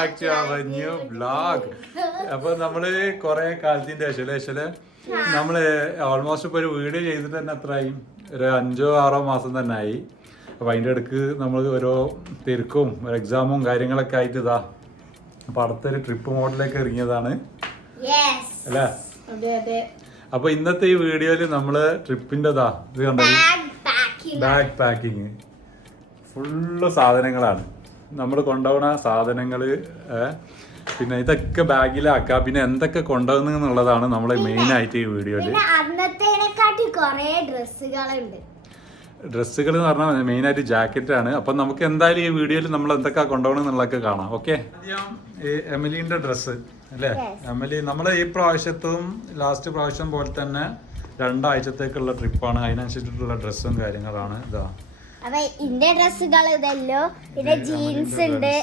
Back to our new vlog. അപ്പൊ നമ്മള് കൊറേ കാലത്തിന്റെ ശേഷം നമ്മള് ഓൾമോസ്റ്റ് ഇപ്പൊ ഒരു വീഡിയോ ചെയ്തിട്ട് തന്നെ എത്രയായി, ഒരു 5-6 മാസം തന്നെ ആയി. അപ്പൊ അതിന്റെ ഇടക്ക് നമ്മൾ ഓരോ തിരക്കും എക്സാമും കാര്യങ്ങളൊക്കെ ആയിട്ട് ഇതാ അപ്പൊ അടുത്തൊരു ട്രിപ്പ് മോഡിലേക്ക് ഇറങ്ങിയതാണ് അല്ലേ. അപ്പൊ ഇന്നത്തെ ഈ വീഡിയോയില് നമ്മള് ട്രിപ്പിന്റെ ഇത് കണ്ടോ, ബാഗ് പാക്കിങ് ഫുള്ള് സാധനങ്ങളാണ് നമ്മൾ കൊണ്ടുപോകുന്ന സാധനങ്ങള്. പിന്നെ ഇതൊക്കെ ബാഗിലാക്കാം. പിന്നെ എന്തൊക്കെ കൊണ്ടുപോകുന്നു എന്നുള്ളതാണ് നമ്മളെ മെയിൻ ആയിട്ട് ഈ വീഡിയോയില്. ഡ്രസ്സുകൾ എന്ന് പറഞ്ഞാൽ മെയിൻ ആയിട്ട് ജാക്കറ്റ് ആണ്. അപ്പൊ നമുക്ക് എന്തായാലും ഈ വീഡിയോയിൽ നമ്മൾ എന്തൊക്കെ കൊണ്ടുപോകണം എന്നുള്ളതൊക്കെ കാണാം. ഓക്കെ, ആദ്യം എമിലിന്റെ ഡ്രസ്സ് അല്ലേ. എമിലി നമ്മള് ഈ പ്രാവശ്യത്തും ലാസ്റ്റ് പ്രാവശ്യം പോലെ തന്നെ 2 ആഴ്ചത്തേക്കുള്ള ട്രിപ്പാണ്. അതിനനുസരിച്ചിട്ടുള്ള ഡ്രസ്സും കാര്യങ്ങളാണ് ഇതാ. ഡ്രസ്സുകൾ ഇതല്ലോ, പിന്നെ ജീൻസ് ഉണ്ട്,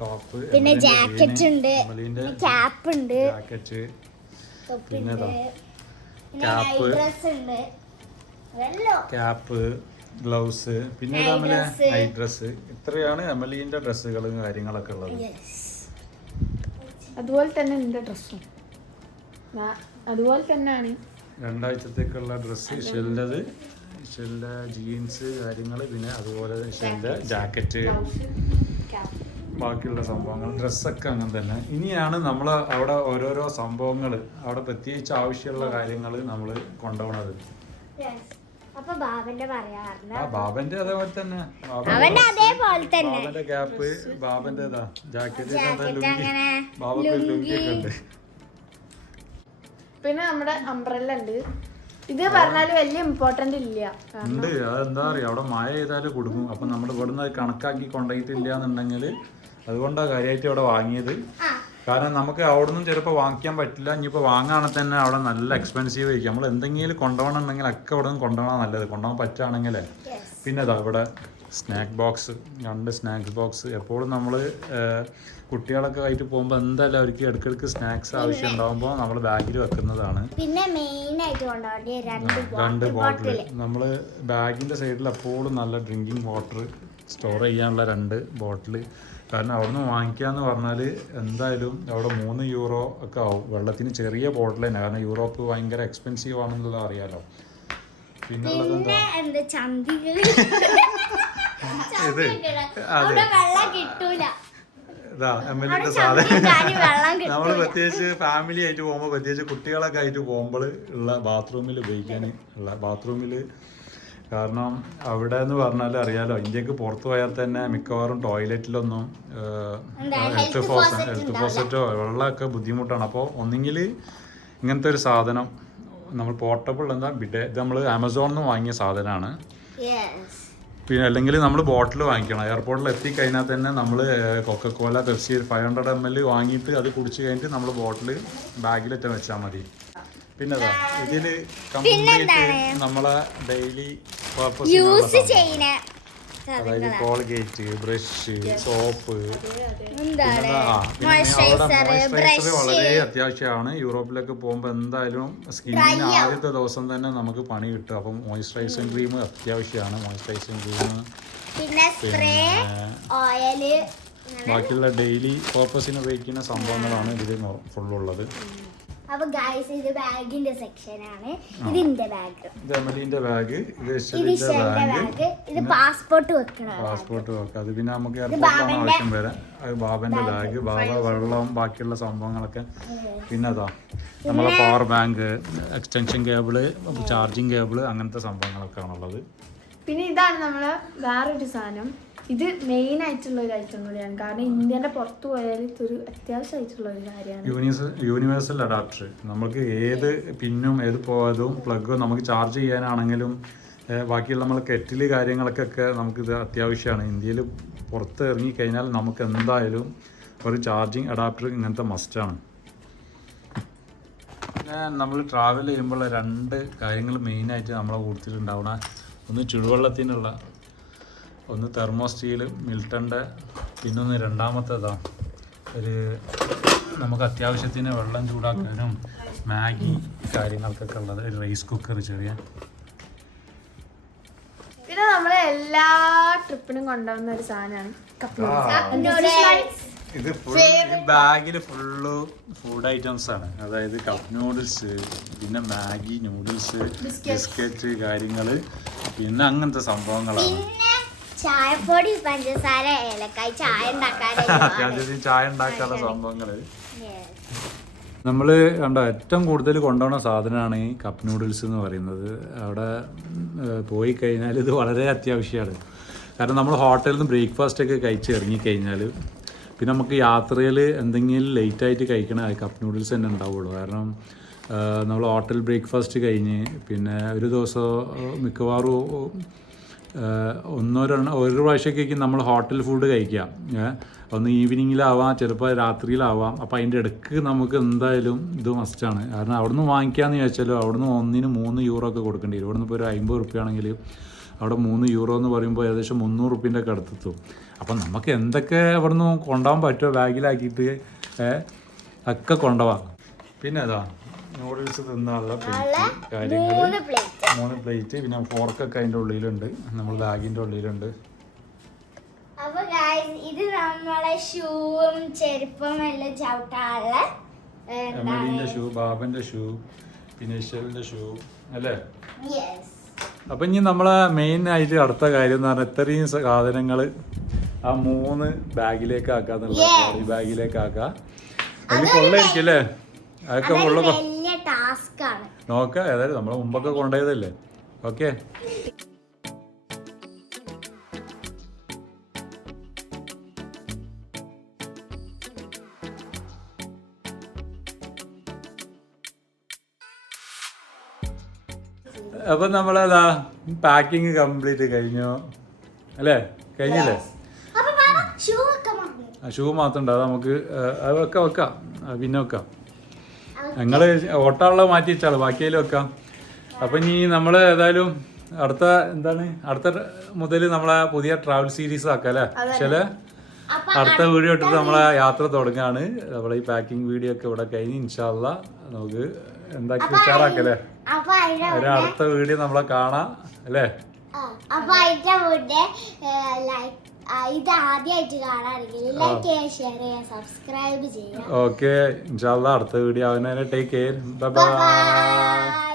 ടോപ്പ്, പിന്നെ ജാക്കറ്റ് ഉണ്ട്, ക്യാപ്പ് ഉണ്ട്, പിന്നെ ക്യാപ്പ്, ഗ്ലൗസ്, പിന്നെ നൈറ്റ് ഡ്രസ്. ഇത്രയാണ് എമലിന്റെ ഡ്രസ്സുകളും കാര്യങ്ങളൊക്കെ ഉള്ളത്. അതുപോലെ തന്നെ എന്റെ ഡ്രസ്സും അതുപോലെ തന്നെയാണ്. 2 ആഴ്ചത്തേക്കുള്ള ഡ്രസ്സ്, ഇഷലിന്റെ ജീൻസ് കാര്യങ്ങൾ, പിന്നെ അതുപോലെ ഇഷലിന്റെ ജാക്കറ്റ്, ബാക്കിയുള്ള സംഭവങ്ങൾ, ഡ്രസ്സൊക്കെ അങ്ങനെ തന്നെ. ഇനിയാണ് നമ്മൾ അവിടെ ഓരോരോ സംഭവങ്ങൾ, അവിടെ പ്രത്യേകിച്ച് ആവശ്യമുള്ള കാര്യങ്ങൾ നമ്മൾ കൊണ്ടുപോകണത്. ബാബന്റെ അതേപോലെ തന്നെ, ബാബന്റെ ക്യാപ്പ്, ബാബന്റെ ജാക്കറ്റ്, ബാബക്ക് ലുങ്കിയൊക്കെ ഉണ്ട്. പിന്നെ നമ്മുടെ അംബ്രല്ല ഉണ്ട്. ഇത് പറഞ്ഞാല് വലിയ ഇമ്പോർട്ടന്റ് ഇല്ല ഉണ്ട്. അതെന്താ പറയാ, അവിടെ മഴ ചെയ്താല് കുടുങ്ങും. അപ്പൊ നമ്മൾ ഇവിടുന്ന് കണക്കാക്കി കൊണ്ടുപോയിട്ടില്ല എന്നുണ്ടെങ്കിൽ അതുകൊണ്ടാണ് കാര്യമായിട്ട് അവിടെ വാങ്ങിയത്. കാരണം നമുക്ക് അവിടെ നിന്നും ചിലപ്പോൾ വാങ്ങിക്കാൻ പറ്റില്ല. ഇനിയിപ്പോൾ വാങ്ങുകയാണെങ്കിൽ തന്നെ അവിടെ നല്ല എക്സ്പെൻസീവ് ആയിരിക്കും. നമ്മൾ എന്തെങ്കിലും കൊണ്ടുപോകണമെന്നുണ്ടെങ്കിൽ ഒക്കെ അവിടെ നിന്ന് കൊണ്ടുപോകണം നല്ലത്, കൊണ്ടുപോകാൻ പറ്റുകയാണെങ്കിൽ. പിന്നെ അതാ ഇവിടെ സ്നാക്ക് ബോക്സ്, 2 സ്നാക്സ് ബോക്സ്. എപ്പോഴും നമ്മൾ കുട്ടികളൊക്കെ ആയിട്ട് പോകുമ്പോൾ എന്തായാലും അവർക്ക് ഇടയ്ക്കിടയ്ക്ക് സ്നാക്സ് ആവശ്യം ഉണ്ടാകുമ്പോൾ നമ്മൾ ബാഗിൽ വെക്കുന്നതാണ്. പിന്നെ മെയിൻ ആയിട്ട് 2 ബോട്ടിൽ നമ്മൾ ബാഗിൻ്റെ സൈഡിൽ എപ്പോഴും നല്ല ഡ്രിങ്കിങ് വാട്ടർ സ്റ്റോർ ചെയ്യാനുള്ള 2 ബോട്ടിൽ. കാരണം അവിടെ നിന്ന് വാങ്ങിക്കാന്ന് പറഞ്ഞാൽ എന്തായാലും അവിടെ 3 യൂറോ ഒക്കെ ആവും വെള്ളത്തിന്, ചെറിയ ബോട്ടിൽ തന്നെ. കാരണം യൂറോപ്പ് ഭയങ്കര എക്സ്പെൻസീവ് ആണെന്നുള്ളത് അറിയാലോ. പിന്നുള്ളത് എന്താ, ഇത് ഇതാ എംഎൽഎയുടെ സാധനം. നമ്മൾ പ്രത്യേകിച്ച് ഫാമിലി ആയിട്ട് പോകുമ്പോൾ, പ്രത്യേകിച്ച് കുട്ടികളൊക്കെ ആയിട്ട് പോകുമ്പോൾ ഉള്ള ബാത്റൂമിൽ ഉപയോഗിക്കാൻ ഉള്ള ബാത്റൂമിൽ. കാരണം അവിടെ എന്ന് പറഞ്ഞാൽ അറിയാലോ, ഇന്ത്യക്ക് പുറത്ത് പോയാൽ തന്നെ മിക്കവാറും ടോയ്ലറ്റിലൊന്നും ഹെൽത്ത് ഫോസറ്റോ വെള്ളമൊക്കെ ബുദ്ധിമുട്ടാണ്. അപ്പോൾ ഒന്നെങ്കിൽ ഇങ്ങനത്തെ ഒരു സാധനം നമ്മൾ പോർട്ടബിൾ എന്താ ബിഡെ, ഇത് നമ്മൾ ആമസോണിൽ നിന്ന് വാങ്ങിയ സാധനമാണ്. പിന്നെ അല്ലെങ്കിൽ നമ്മൾ ബോട്ടിൽ വാങ്ങിക്കണം. എയർപോർട്ടിൽ എത്തിക്കഴിഞ്ഞാൽ തന്നെ നമ്മൾ കൊക്കക്കോല, പെപ്സി 500 ml വാങ്ങിയിട്ട് അത് കുടിച്ച് കഴിഞ്ഞിട്ട് നമ്മൾ ബോട്ടിൽ ബാഗിലിട്ട് വെച്ചാൽ മതി. പിന്നെ ഇതില് കംപ്ലീറ്റ് നമ്മളെ ഡെയിലി പർപ്പസ്, അതായത് കോൾഗേറ്റ്, ബ്രഷ്, സോപ്പ്, മോയ്സ്ചറൈസർ വളരെ അത്യാവശ്യമാണ്. യൂറോപ്പിലൊക്കെ പോകുമ്പോൾ എന്തായാലും സ്കിന്നിന് ആദ്യത്തെ ദിവസം തന്നെ നമുക്ക് പണി കിട്ടും. അപ്പം മോയ്സ്ചറൈസിങ് ക്രീം അത്യാവശ്യമാണ്. മോയ്സ്ചറൈസിങ് ക്രീം, പിന്നെ ബാക്കിയുള്ള ഡെയിലി പർപ്പസിന് ഉപയോഗിക്കുന്ന സംഭവങ്ങളാണ് ഇതിൽ ഫുള്ളുള്ളത്. അപ്പൊ ഗൈസ്, ഇത് ബാഗിന്റെ സെക്ഷനാണ്. ഇതിന്റെ ബാഗ്, ഇത് എമലിന്റെ ബാഗ്, ഇത് ബാഗ്, ഇത് പാസ്പോർട്ട് വെക്കണം. പാസ്പോർട്ട് വെക്കാം. അത് പിന്നെ നമുക്ക് എയർപോർട്ടിലാണ് ആവശ്യം വരാം. അത് ബാബന്റെ ബാഗ്, ബാബ വെള്ളം, ബാക്കിയുള്ള സംഭവങ്ങളൊക്കെ. പിന്നെ അതാ നമ്മളെ power bank, extension cable, charging cable, അങ്ങനത്തെ സംഭവങ്ങളൊക്കെ ആണുള്ളത്. പിന്നെ ഇതാണ് നമ്മളെ വേറൊരു സാധനം. ഇത് മെയിൻ ആയിട്ടുള്ള ഒരു ഐറ്റം കൂടിയാണ്. കാരണം ഇന്ത്യന്റെ പുറത്ത് പോയാൽ ഇതൊരു അത്യാവശ്യമായിട്ടുള്ള ഒരു കാര്യമാണ്. Universal adapter. നമുക്ക് ഏത് പിന്നും ഏത് പോയതും പ്ലഗും നമുക്ക് ചാർജ് ചെയ്യാനാണെങ്കിലും ബാക്കിയുള്ള നമ്മൾ കെറ്റില് കാര്യങ്ങൾക്കൊക്കെ നമുക്കിത് അത്യാവശ്യമാണ്. ഇന്ത്യയിൽ പുറത്ത് ഇറങ്ങിക്കഴിഞ്ഞാൽ നമുക്ക് എന്തായാലും ഒരു ചാർജിങ് അഡാപ്റ്റർ ഇങ്ങനത്തെ മസ്റ്റാണ്. പിന്നെ നമ്മൾ ട്രാവൽ ചെയ്യുമ്പോൾ 2 കാര്യങ്ങൾ മെയിനായിട്ട് നമ്മളെ കൂട്ടത്തിലുണ്ടാവണ, ഒന്ന് ചുടുവെള്ളത്തിനുള്ള, ഒന്ന് തെർമോസ്റ്റീൽ മിൽട്ടൻ്റെ, പിന്നൊന്ന് രണ്ടാമത്തേതാണ് ഒരു നമുക്ക് അത്യാവശ്യത്തിന് വെള്ളം ചൂടാക്കാനും മാഗി കാര്യങ്ങൾക്കൊക്കെ ഉള്ളത് ഒരു റൈസ് കുക്കർ ചെറിയ. പിന്നെ നമ്മളെ എല്ലാ ട്രിപ്പിനും കൊണ്ടുപോകുന്ന ഒരു സാധനമാണ് ഇത് ഫുൾ ബാഗിൽ ഫുള്ള് ഫുഡ് ഐറ്റംസ് ആണ്. അതായത് കപ്പ് നൂഡിൽസ്, പിന്നെ മാഗി നൂഡിൽസ്, ബിസ്ക്കറ്റ് കാര്യങ്ങള്, പിന്നെ അങ്ങനത്തെ സംഭവങ്ങളാണ്. ചായപ്പൊടി, പഞ്ചസാര, ഏലക്കായ്, ചായ ചായ ഉണ്ടാക്കാനുള്ള സംഭവങ്ങള്. നമ്മള് കണ്ടോ ഏറ്റവും കൂടുതൽ കൊണ്ടുപോകുന്ന സാധനമാണ് ഈ കപ്പ് നൂഡിൽസ് എന്ന് പറയുന്നത്. അവിടെ പോയി കഴിഞ്ഞാൽ ഇത് വളരെ അത്യാവശ്യമാണ്. കാരണം നമ്മൾ ഹോട്ടലിൽ നിന്ന് ബ്രേക്ക്ഫാസ്റ്റ് ഒക്കെ കഴിച്ച് ഇറങ്ങിക്കഴിഞ്ഞാൽ പിന്നെ നമുക്ക് യാത്രയിൽ എന്തെങ്കിലും ലേറ്റായിട്ട് കഴിക്കണ കപ്പ് നൂഡിൽസ് തന്നെ ഉണ്ടാവുള്ളൂ. കാരണം നമ്മൾ ഹോട്ടൽ ബ്രേക്ക്ഫാസ്റ്റ് കഴിഞ്ഞ് പിന്നെ ഒരു ദിവസം മിക്കവാറും ഒരു പ്രാവശ്യമൊക്കെ നമ്മൾ ഹോട്ടൽ ഫുഡ് കഴിക്കാം. ഒന്ന് ഈവനിങ്ങിലാവാം, ചിലപ്പോൾ രാത്രിയിലാവാം. അപ്പോൾ അതിൻ്റെ ഇടയ്ക്ക് നമുക്ക് എന്തായാലും ഇത് മസ്റ്റാണ്. കാരണം അവിടുന്ന് വാങ്ങിക്കാമെന്ന് ചോദിച്ചാലും അവിടുന്ന് ഒന്നിന് 3 യൂറോ ഒക്കെ കൊടുക്കേണ്ടി വരും. ഇവിടുന്ന് ഇപ്പോൾ ഒരു 50 റുപ്യാണെങ്കിൽ അവിടെ 3 യൂറോ എന്ന് പറയുമ്പോൾ ഏകദേശം 300 റുപ്യൻ്റെ ഒക്കെ അടുത്തെത്തും. അപ്പം നമുക്ക് എന്തൊക്കെ ഇവിടുന്ന് കൊണ്ടുപോകാൻ പറ്റുമോ ബാഗിലാക്കിയിട്ട് ഒക്കെ കൊണ്ടുപോകാം. പിന്നെ അതാ നൂഡിൽസ് തിന്നാനുള്ള പ്ലേറ്റ് കാര്യങ്ങൾ, 3 പ്ലേറ്റ്, പിന്നെ ഫോർക്കൊക്കെ അതിൻ്റെ ഉള്ളിലുണ്ട്, നമ്മൾ ബാഗിൻ്റെ ഉള്ളിലുണ്ട്. അപ്പൊ ഗൈസ് ഇത് നമ്മളെ ഷൂവും ചെരുപ്പും എല്ലാം ചവിട്ടാനുള്ള എമിലിന്റെ ഷൂ, ബാബന്റെ ഷൂ, പിന്നെ ഇഷലിന്റെ ഷൂ അല്ലേ. അപ്പൊ ഇനി നമ്മളെ മെയിൻ ആയിട്ട് അടുത്ത കാര്യം എന്ന് പറഞ്ഞാൽ ഇത്രയും സാധനങ്ങൾ ആ 3 ബാഗിലേക്ക് ആക്കാന്നുള്ളത്. ഈ ബാഗിലേക്ക് ആക്കാം. അതിന് കൊള്ളായിരിക്കും അല്ലേ? അതൊക്കെ കൊള്ളൊക്കെ നോക്കാം. ഏതായാലും നമ്മളെ മുമ്പൊക്കെ കൊണ്ടുപോയതല്ലേ. ഓക്കെ, അപ്പൊ നമ്മളതാ പാക്കിങ് കംപ്ലീറ്റ് കഴിഞ്ഞു അല്ലേ? കഴിഞ്ഞില്ലേ? ഷൂ മാത്രം ഉണ്ട്. അത് നമുക്ക് വെക്കാം, പിന്നെ വെക്കാം. ഞങ്ങള് ഓട്ടമുള്ള മാറ്റി വെച്ചാള്, ബാക്കിയാലും വെക്കാം. അപ്പൊ ഇനി നമ്മള് ഏതായാലും അടുത്ത മുതൽ നമ്മളെ പുതിയ ട്രാവൽ സീരീസ് ആക്കാം അല്ലേ? ചില അടുത്ത വീഡിയോ ഇട്ടിട്ട് നമ്മളെ യാത്ര തുടങ്ങാണ്. നമ്മളെ ഈ പാക്കിംഗ് വീഡിയോ ഒക്കെ ഇവിടെ കഴിഞ്ഞ് ഇൻഷാ അല്ലാഹ് നമുക്ക് എന്താക്കി ഉഷാറാക്കല്ലേ. അടുത്ത വീഡിയോ നമ്മളെ കാണാം അല്ലേ? ഇത് ആദ്യമായിട്ട് കാണാണെങ്കിൽ ലൈക്ക് ചെയ്യുക, ഷെയർ ചെയ്യുക, സബ്സ്ക്രൈബ് ചെയ്യുക. ഓക്കെ, ഇൻഷാ അല്ലാഹ് അടുത്ത വീഡിയോ ആവുന്നതിന് ടേക്ക് കെയർ. Bye bye.